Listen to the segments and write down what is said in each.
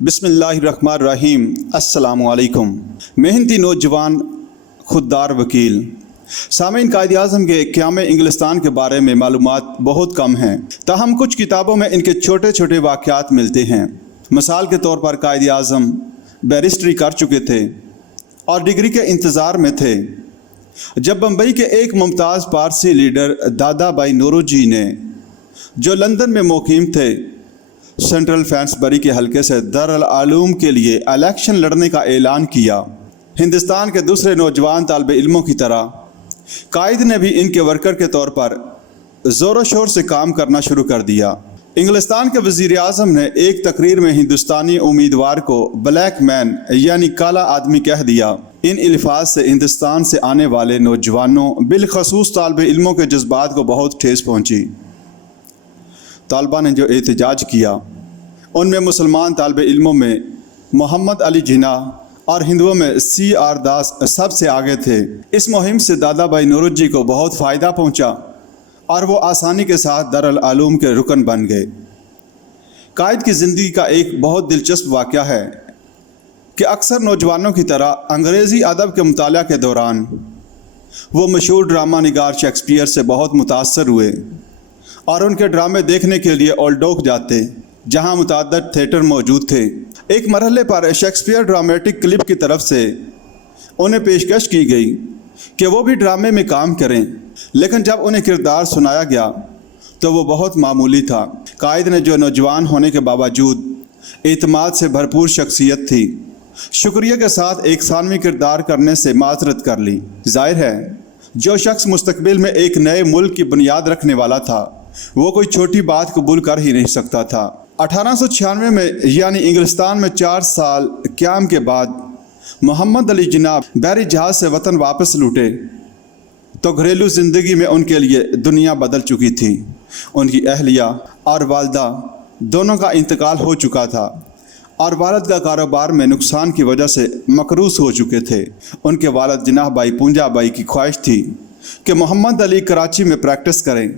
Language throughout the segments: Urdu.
بسم اللہ الرحمن الرحیم۔ السلام علیکم۔ محنتی نوجوان خوددار وکیل۔ سامعین، قائد اعظم کے قیام انگلستان کے بارے میں معلومات بہت کم ہیں، تاہم کچھ کتابوں میں ان کے چھوٹے چھوٹے واقعات ملتے ہیں۔ مثال کے طور پر قائد اعظم بیرسٹری کر چکے تھے اور ڈگری کے انتظار میں تھے جب بمبئی کے ایک ممتاز پارسی لیڈر دادا بھائی نوروجی نے، جو لندن میں مقیم تھے، سینٹرل فینسبری کے حلقے سے دارالعلوم کے لیے الیکشن لڑنے کا اعلان کیا۔ ہندوستان کے دوسرے نوجوان طالب علموں کی طرح قائد نے بھی ان کے ورکر کے طور پر زور و شور سے کام کرنا شروع کر دیا۔ انگلستان کے وزیر اعظم نے ایک تقریر میں ہندوستانی امیدوار کو بلیک مین یعنی کالا آدمی کہہ دیا۔ ان الفاظ سے ہندوستان سے آنے والے نوجوانوں بالخصوص طالب علموں کے جذبات کو بہت ٹھیس پہنچی۔ طالبہ نے جو احتجاج کیا ان میں مسلمان طالب علموں میں محمد علی جناح اور ہندوؤں میں CR داس سب سے آگے تھے۔ اس مہم سے دادا بھائی نوروجی کو بہت فائدہ پہنچا اور وہ آسانی کے ساتھ دارالعلوم کے رکن بن گئے۔ قائد کی زندگی کا ایک بہت دلچسپ واقعہ ہے کہ اکثر نوجوانوں کی طرح انگریزی ادب کے مطالعہ کے دوران وہ مشہور ڈرامہ نگار شیکسپیئر سے بہت متاثر ہوئے اور ان کے ڈرامے دیکھنے کے لیے اولڈ اوک جاتے، جہاں متعدد تھیٹر موجود تھے۔ ایک مرحلے پر شیکسپیئر ڈرامیٹک کلب کی طرف سے انہیں پیشکش کی گئی کہ وہ بھی ڈرامے میں کام کریں، لیکن جب انہیں کردار سنایا گیا تو وہ بہت معمولی تھا۔ قائد نے، جو نوجوان ہونے کے باوجود اعتماد سے بھرپور شخصیت تھی، شکریہ کے ساتھ ایک ثانوی کردار کرنے سے معذرت کر لی۔ ظاہر ہے جو شخص مستقبل میں ایک نئے ملک کی بنیاد رکھنے والا تھا، وہ کوئی چھوٹی بات قبول کر ہی نہیں سکتا تھا۔ 1896 میں یعنی انگلستان میں 4 سال قیام کے بعد محمد علی جناح بحری جہاز سے وطن واپس لوٹے تو گھریلو زندگی میں ان کے لیے دنیا بدل چکی تھی۔ ان کی اہلیہ اور والدہ دونوں کا انتقال ہو چکا تھا اور والد کا کاروبار میں نقصان کی وجہ سے مقروض ہو چکے تھے۔ ان کے والد جناح بھائی پونجا بھائی کی خواہش تھی کہ محمد علی کراچی میں پریکٹس کریں،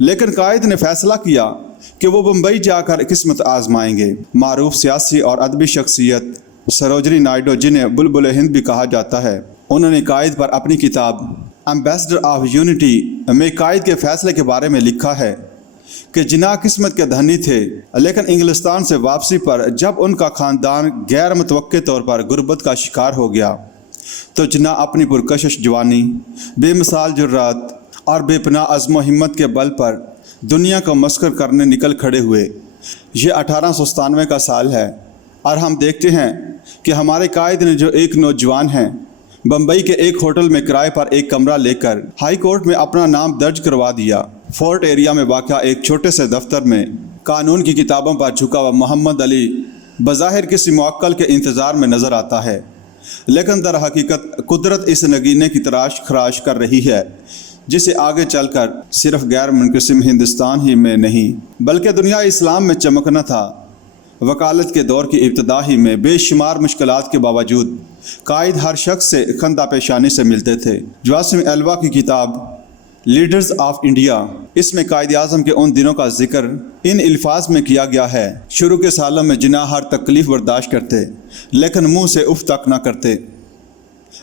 لیکن قائد نے فیصلہ کیا کہ وہ بمبئی جا کر قسمت آزمائیں گے۔ معروف سیاسی اور ادبی شخصیت سروجنی نائیڈو، جنہیں بلبل ہند بھی کہا جاتا ہے، انہوں نے قائد پر اپنی کتاب ایمبیسڈر آف یونٹی میں قائد کے فیصلے کے بارے میں لکھا ہے کہ جناح قسمت کے دھنی تھے، لیکن انگلستان سے واپسی پر جب ان کا خاندان غیر متوقع طور پر غربت کا شکار ہو گیا تو جناح اپنی پرکشش جوانی، بے مثال جرات اور بے پناہ عزم و ہمت کے بل پر دنیا کو مسخر کرنے نکل کھڑے ہوئے۔ یہ 1897 کا سال ہے اور ہم دیکھتے ہیں کہ ہمارے قائد نے، جو ایک نوجوان ہیں، بمبئی کے ایک ہوٹل میں کرائے پر ایک کمرہ لے کر ہائی کورٹ میں اپنا نام درج کروا دیا۔ فورٹ ایریا میں واقع ایک چھوٹے سے دفتر میں قانون کی کتابوں پر جھکا ہوا محمد علی بظاہر کسی موکل کے انتظار میں نظر آتا ہے، لیکن در حقیقت قدرت اس نگینے کی تراش خراش کر رہی ہے جسے آگے چل کر صرف غیر منقسم ہندوستان ہی میں نہیں بلکہ دنیا اسلام میں چمکنا تھا۔ وکالت کے دور کی ابتدا ہی میں بے شمار مشکلات کے باوجود قائد ہر شخص سے خندہ پیشانی سے ملتے تھے۔ جواسم الوا کی کتاب لیڈرز آف انڈیا، اس میں قائد اعظم کے ان دنوں کا ذکر ان الفاظ میں کیا گیا ہے: شروع کے سالوں میں جناح ہر تکلیف برداشت کرتے لیکن منہ سے اف تک نہ کرتے۔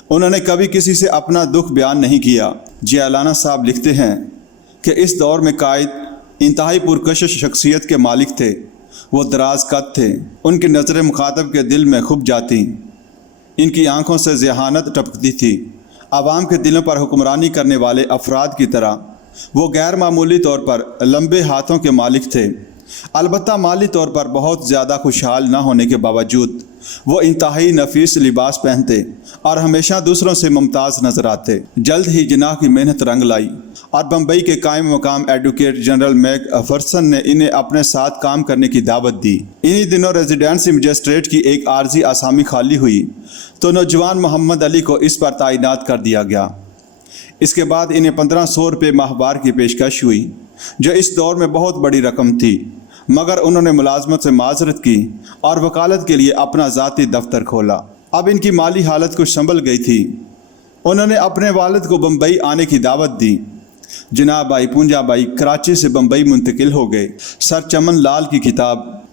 انہوں نے کبھی کسی سے اپنا دکھ بیان نہیں کیا۔ جیالانہ صاحب لکھتے ہیں کہ اس دور میں قائد انتہائی پرکشش شخصیت کے مالک تھے۔ وہ دراز قد تھے، ان کی نظریں مخاطب کے دل میں خب جاتی، ان کی آنکھوں سے ذہانت ٹپکتی تھی۔ عوام کے دلوں پر حکمرانی کرنے والے افراد کی طرح وہ غیر معمولی طور پر لمبے ہاتھوں کے مالک تھے۔ البتہ مالی طور پر بہت زیادہ خوشحال نہ ہونے کے باوجود وہ انتہائی نفیس لباس پہنتے اور ہمیشہ دوسروں سے ممتاز نظر آتے۔ جلد ہی جناح کی محنت رنگ لائی اور بمبئی کے قائم مقام ایڈوکیٹ جنرل میک فرسن نے انہیں اپنے ساتھ کام کرنے کی دعوت دی۔ انہی دنوں ریزیڈنسی مجسٹریٹ کی ایک عارضی آسامی خالی ہوئی تو نوجوان محمد علی کو اس پر تعینات کر دیا گیا۔ اس کے بعد انہیں 1500 روپے ماہوار کی پیشکش ہوئی، جو اس دور میں بہت بڑی رقم تھی، مگر انہوں نے ملازمت سے معذرت کی اور وکالت کے لیے اپنا ذاتی دفتر کھولا۔ اب ان کی مالی حالت کچھ سنبھل گئی تھی۔ انہوں نے اپنے والد کو بمبئی آنے کی دعوت دی۔ جناح بھائی پونجا بھائی کراچی سے بمبئی منتقل ہو گئے۔ سر چمن لال کی کتاب